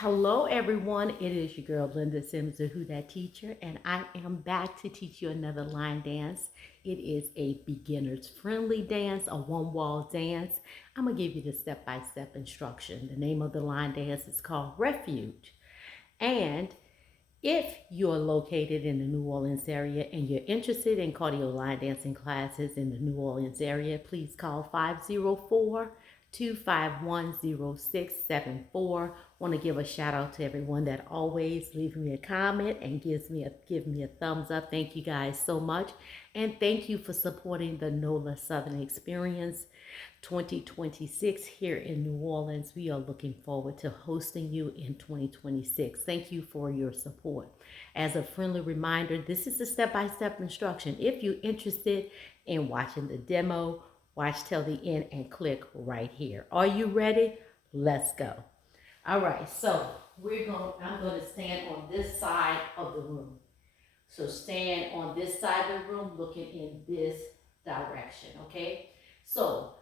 Hello everyone, it is your girl Linda Sims, the Who That Teacher, and I am back to teach you another line dance. It is a beginner's friendly dance, a one wall dance. I'm going to give you the step-by-step instruction. The name of the line dance is called Refuge. And if you're located in the New Orleans area and you're interested in cardio line dancing classes in the New Orleans area, please call 504-251-0674. Want to give a shout out to everyone that always leaves me a comment and give me a thumbs up. Thank you guys so much. And thank you for supporting the NOLA Southern Experience 2026 here in New Orleans. We are looking forward to hosting you in 2026. Thank you for your support. As a friendly reminder, this is a step-by-step instruction. If you're interested in watching the demo, watch till the end and click right here. Are you ready? Let's go. All right, so I'm going to stand on this side of the room. So stand on this side of the room looking in this direction, okay? So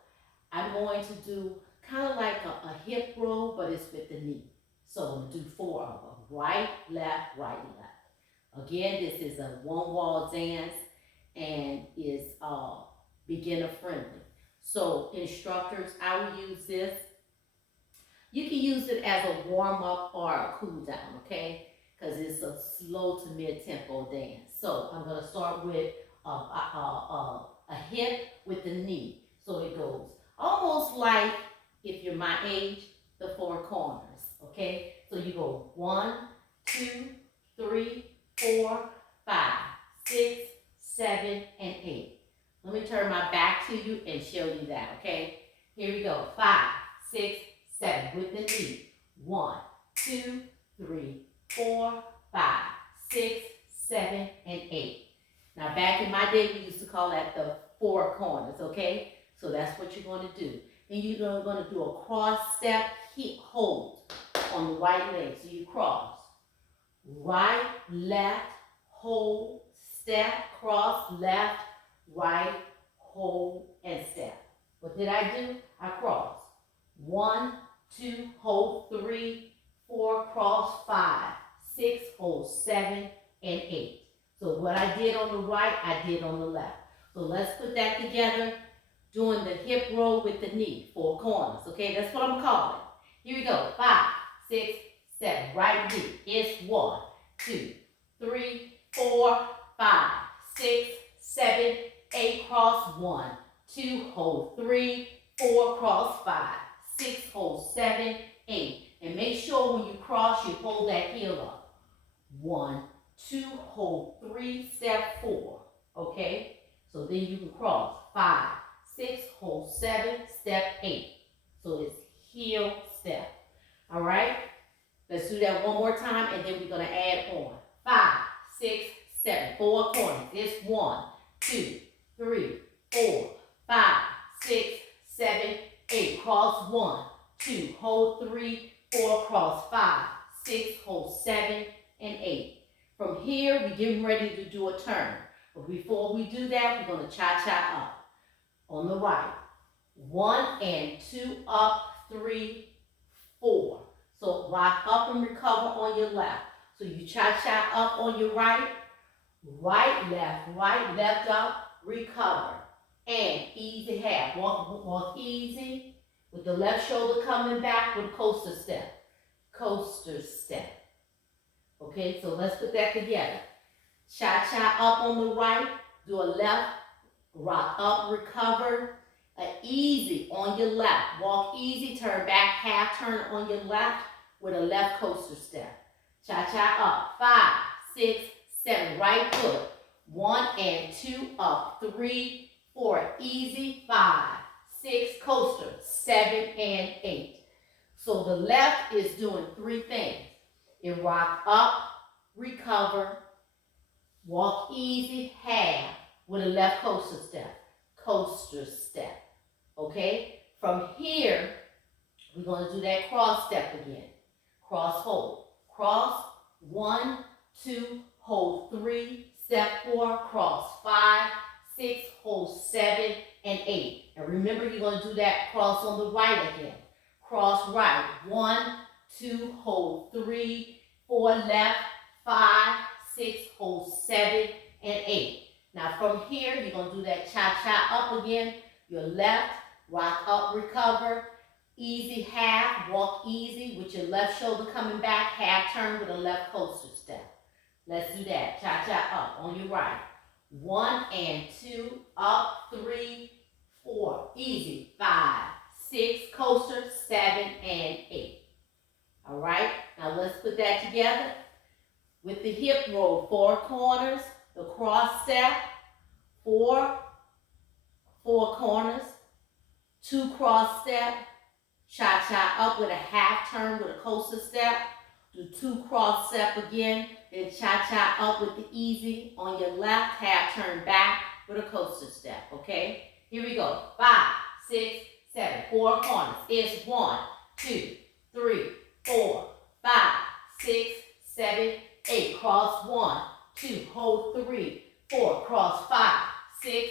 I'm going to do kind of like a hip roll, but it's with the knee. So I'm going to do 4 of them. Right, left, right, left. Again, this is a one wall dance and is beginner friendly. So instructors, I will use this. You can use it as a warm up or a cool down, okay? Because it's a slow to mid tempo dance. So I'm going to start with a hip with the knee. So it goes almost like, if you're my age, the 4 corners, okay? So you go 1, 2, 3, 4, 5, 6, 7, and 8. Let me turn my back to you and show you that, okay? Here we go. 5, 6, 7 with the knee. 1, 2, 3, 4, 5, 6, 7, and 8. Now back in my day, we used to call that the 4 corners, okay? So that's what you're going to do. Then you're going to do a cross step, hold on the right leg. So you cross. Right, left, hold, step, cross, left, right, hold, and step. What did I do? I crossed. 1, 2, hold, 3, 4, cross, 5, 6, hold, 7, and 8. So what I did on the right, I did on the left. So let's put that together, doing the hip roll with the knee, 4 corners, okay? That's what I'm calling. Here we go, 5, 6, 7, right knee. It's 1, 2, 3, 4, 5, 6, 7, 8, cross, 1, 2, hold, 3, 4, cross, 5, 6, hold, 7, 8. And make sure when you cross, you hold that heel up. 1, 2, hold, 3, step 4, okay? So then you can cross, 5, 6, hold, 7, step 8. So it's heel, step, all right? Let's do that one more time, and then we're going to add on. 5, 6, 7, 4 corners. It's 1, 2, 3, 4, 5, 6, 7, 8. Cross 1, 2, hold 3, 4, cross 5, 6, hold 7, and 8. From here, we're getting ready to do a turn. But before we do that, we're going to cha-cha up. On the right, 1 and 2, up, 3, 4. So rock up and recover on your left. So you cha-cha up on your right, right, left up, recover. And easy half. Walk easy with the left shoulder coming back with a coaster step. Coaster step. Okay, so let's put that together. Cha-cha up on the right, do a left, rock up, recover. Easy on your left. Walk easy, turn back, half turn on your left with a left coaster step. Cha-cha up. 5, 6, 7. Right foot. 1 and 2 up. 3, 4. Easy. 5, 6. Coaster. 7 and 8. So the left is doing 3 things. It rock up, recover, walk easy, half with a left coaster step. Coaster step. Okay? From here, we're going to do that cross step again. Cross, hold. Cross, 1, 2, hold 3, step 4, cross 5, 6, hold 7, and 8. And remember, you're going to do that cross on the right again. Cross right. 1, 2, hold 3, 4, left, 5, 6, hold 7, and 8. Now from here, you're going to do that cha-cha up again. Your left, rock up, recover. Easy half, walk easy with your left shoulder coming back, half turn with a left coaster step. Let's do that. Cha-cha up on your right. 1 and 2, up, 3, 4. Easy. 5, 6, coaster, 7, and 8. All right. Now let's put that together with the hip roll. 4 corners, the cross step, 4 corners, 2 cross step, cha-cha up with a half turn with a coaster step, do 2 cross step again, then cha-cha up with the easy on your left, half turn back with a coaster step, okay? Here we go. 5, 6, 7, 4 corners. It's 1, 2, 3, 4, 5, 6, 7, 8. Cross 1, 2, hold 3, 4, cross 5, 6,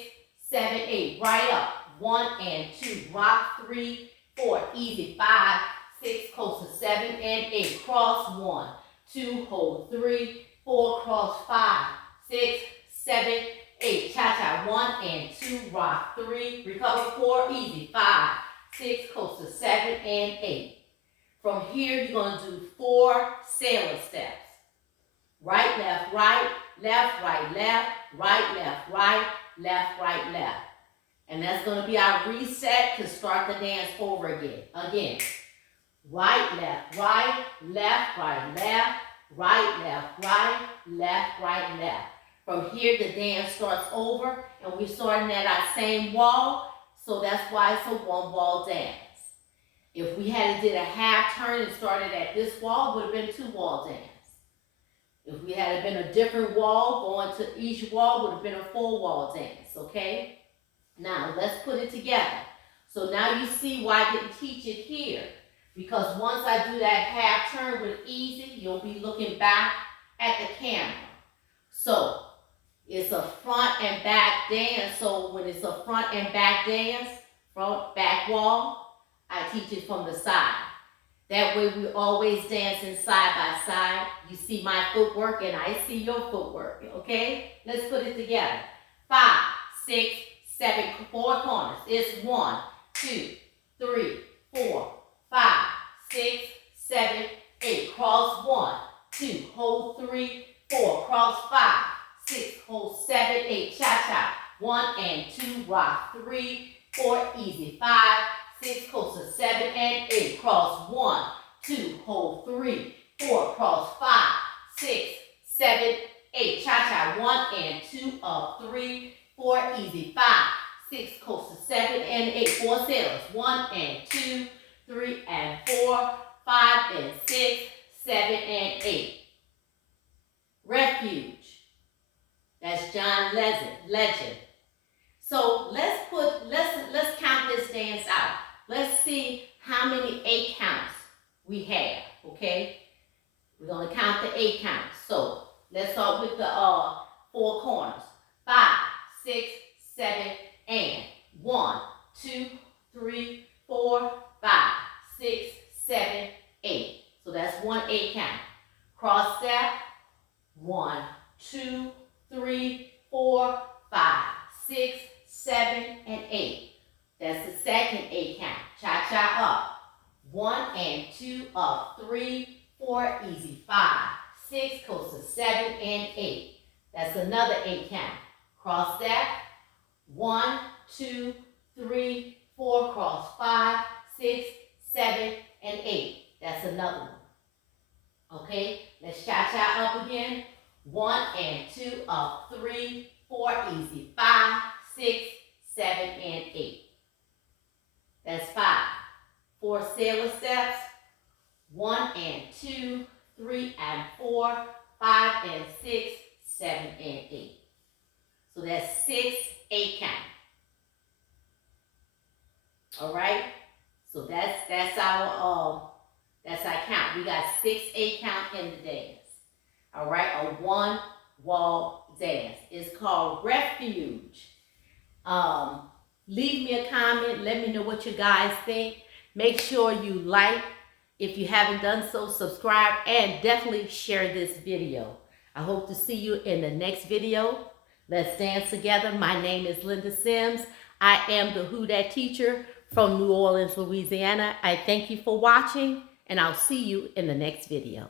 7, 8. Right up. 1 and 2. Rock 3, 4. Easy. 5, 6, coaster 7 and 8. Cross 1, 2, hold 3, 4, cross 5, 6, 7, 8. Cha-cha. 1 and 2. Rock 3, recover 4. Easy. 5, 6, coaster 7 and 8. From here, you're going to do 4 sailor steps. Right, left, right, left, right, left, right, left, right, left, right, left. And that's going to be our reset to start the dance over again. Again, right, left, right, left, right, left, right, left, right, left, right, left. From here, the dance starts over, and we're starting at our same wall, so that's why it's a one-wall dance. If we had did a half turn and started at this wall, it would have been 2-wall dance. If we had been a different wall, going to each wall would have been a 4-wall dance, okay? Now, let's put it together. So now you see why I didn't teach it here. Because once I do that half turn with easy, you'll be looking back at the camera. So, it's a front and back dance. So when it's a front and back dance, front, back wall, I teach it from the side. That way we always dancing side by side. You see my footwork and I see your footwork, okay? Let's put it together. 5, 6, 7, 4 corners. It's 1, 2, 3, 4, 5, 6, 7, 8. Cross 1, 2, hold 3, 4, cross 5, 6, hold 7, 8. Cha-cha. 1 and 2, rock 3, 4, easy. 5, 6, coaster 7 and 8. Cross 1, 2, hold 3, 4, cross 5, 6, 7, 8. Cha-cha. 1 and 2, up 3, 4, easy. 5, 6, coaster 7 and 8. 4 sailors. 1 and 2, 3 and 4, 5 and 6, 7 and 8. Refuge. That's John Legend. So let's count this dance out. Let's see how many 8 counts we have, okay? We're going to count the 8 counts. So let's start with the 4 corners. 5, 6, 7, and 1, 2, 3, 4, 5, 6, 7, 8. So that's 1 8 count. Cross step. 1, 2, 3, 4, 5, 6, 7, and 8. That's the second 8 count. Cha-cha up. 1 and 2 up. 3, 4, easy. 5, 6, coaster 7 and 8. That's another 8 count. Cross step. 1, 2, 3, 4, cross 5, 6, 7, and 8. That's another one. Okay, let's cha-cha up again. 1 and 2 up. 3, 4, easy. 5, 6, 7, and 8. That's 5. 4 sailor steps. 1 and 2, 3 and 4, 5 and 6, 7 and 8. So that's 6 8 count. All right. So that's our count. We got 6 8 count in the dance. All right, a 1-wall dance. It's called Refuge. Leave me a comment. Let me know what you guys think. Make sure you like, If you haven't done so, subscribe and definitely share this video. I hope to see you in the next video. Let's dance together. My name is Linda Sims. I am the Who Dat teacher from New Orleans, Louisiana. I thank you for watching, and I'll see you in the next video.